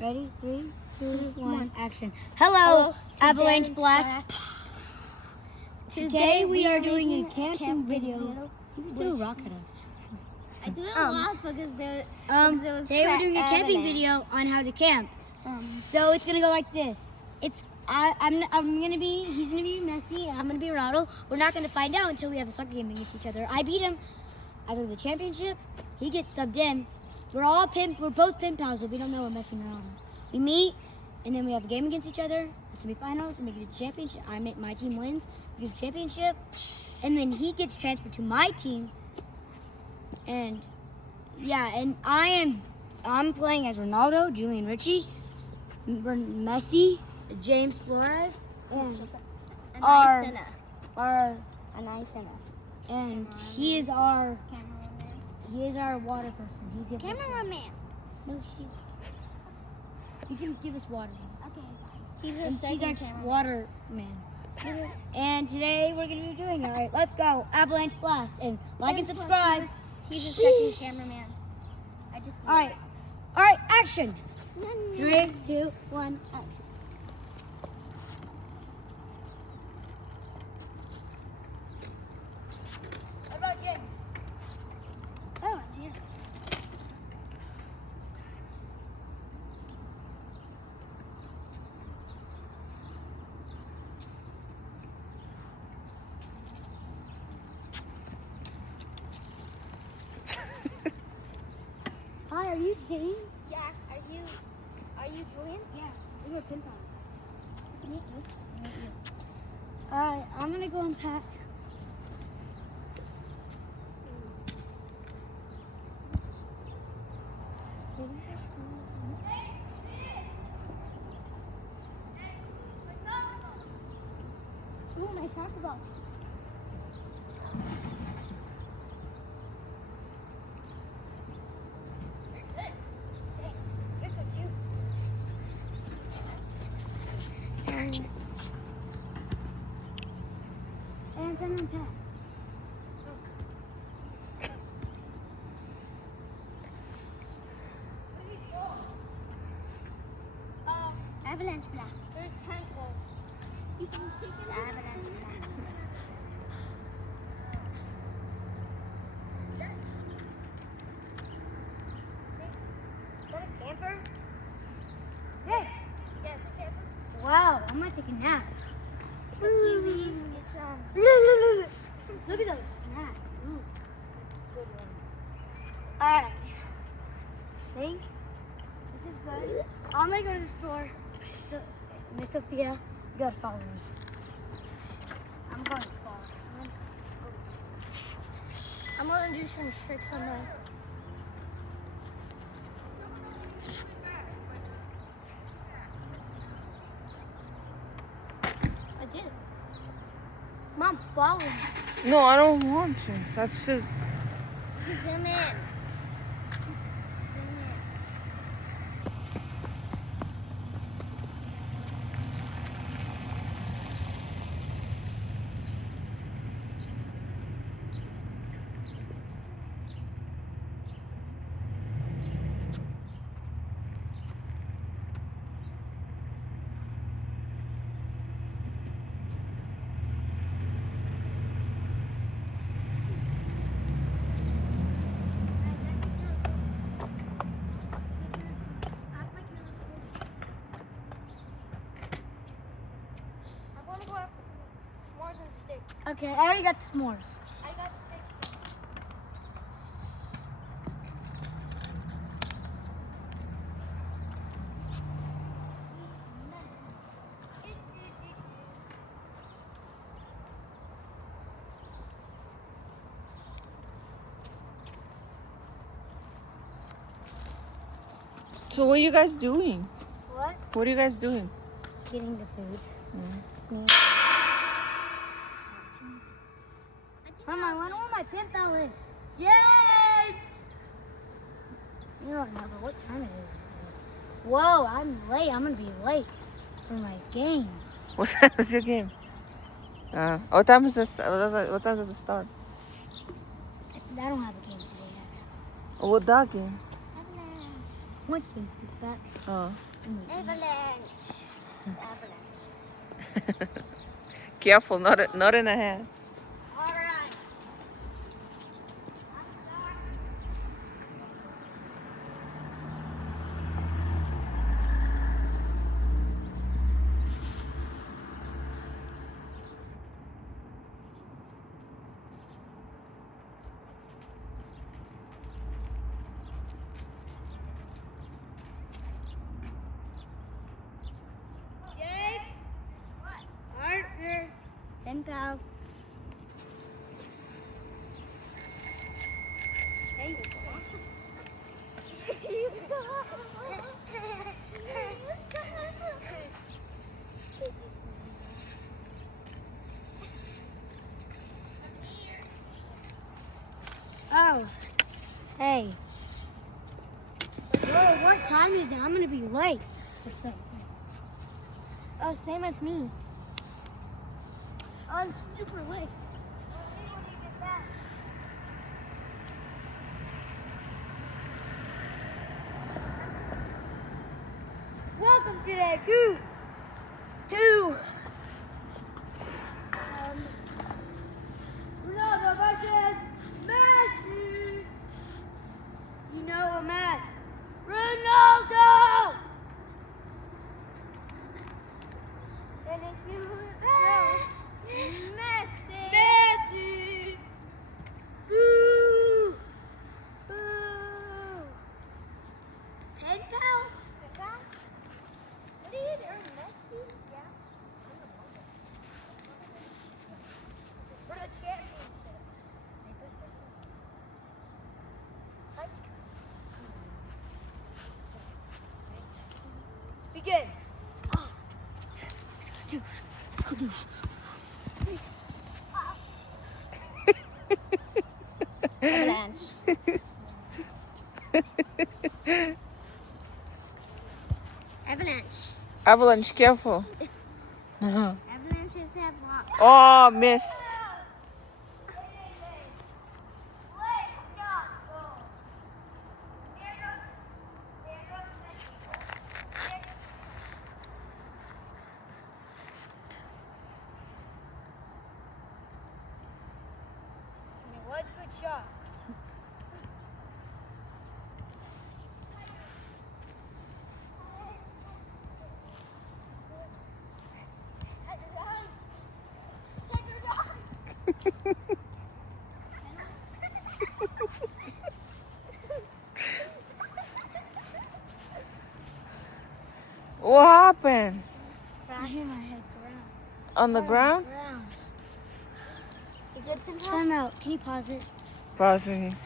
Ready? 3, 2, 1, action. Hello, Avalanche Blast. Today we are doing a camping video. You just threw a rock at us. I threw a rock because there was today we're doing a camping video on how to camp. So it's gonna go like this. He's gonna be Messi, and I'm gonna be Ronaldo. We're not gonna find out until we have a soccer game against each other. I beat him. I go to the championship. He gets subbed in. We're both pen pals, but we don't know we're Messi and Ronaldo. We meet, and then we have a game against each other. The semifinals. We make it to the championship. My team wins. We do the championship, and then he gets transferred to my team. And yeah, and I'm playing as Ronaldo, Julian Richie, Messi, James Flores, and Anias. And he is our water person. He gives cameraman. No, he can give us water. Okay. He's our water man. And today we're gonna be doing it. All right, let's go. Avalanche Blast, and like and subscribe. He's a second cameraman. All right, action. 3, 2, 1, action. What about James? Oh, yeah. Hi, are you James? Yeah. Are you Julian? Yeah, we were pen pals. Nice to meet you. Alright, I'm gonna go unpack. Ooh, my soccer ball. And then unpack. Avalanche Blast. There's 10 volts. You can take it. The Avalanche Blast. Is that a camper? Hey. Yeah, it's a camper. Wow, I'm gonna take a nap. It's a TV. It's Look at those snacks. Ooh, good one. All right. Think this is good. I'm gonna go to the store. So, Miss Sophia, you gotta follow me. I'm going far. I'm gonna do some tricks on the. I did. Mom, follow me. No, I don't want to. That's it. Zoom in. Okay, I already got the s'mores. I got sticks. So what are you guys doing? What? What are you guys doing? Getting the food. Mom, I wonder where my pen pal is. James! You don't remember what time it is. Whoa, I'm late. I'm gonna be late for my game. What time is your game? What time is this? What time does it start? I don't have a game today yet. What dog game? Avalanche. point to him. He's back. Oh. Avalanche. Avalanche. Careful, not in the hand. All right. Partner. Pen pal. Oh, hey. Whoa, what time is it? I'm gonna be late or something. Oh, same as me. Oh, I'm super late. Welcome today to Ronaldo versus Messi. You know a mess. Ronaldo. And if you know Messi. Messi. Boo. Boo. Pen pal. What are you doing, Messi? Yeah. For the championship. Begin. Avalanche. Avalanche. Avalanche, careful. Avalanches have lots. Oh, missed. It was a good shot. What happened? I hit my head ground. On the ground? Time out. Can you pause it? Pausing.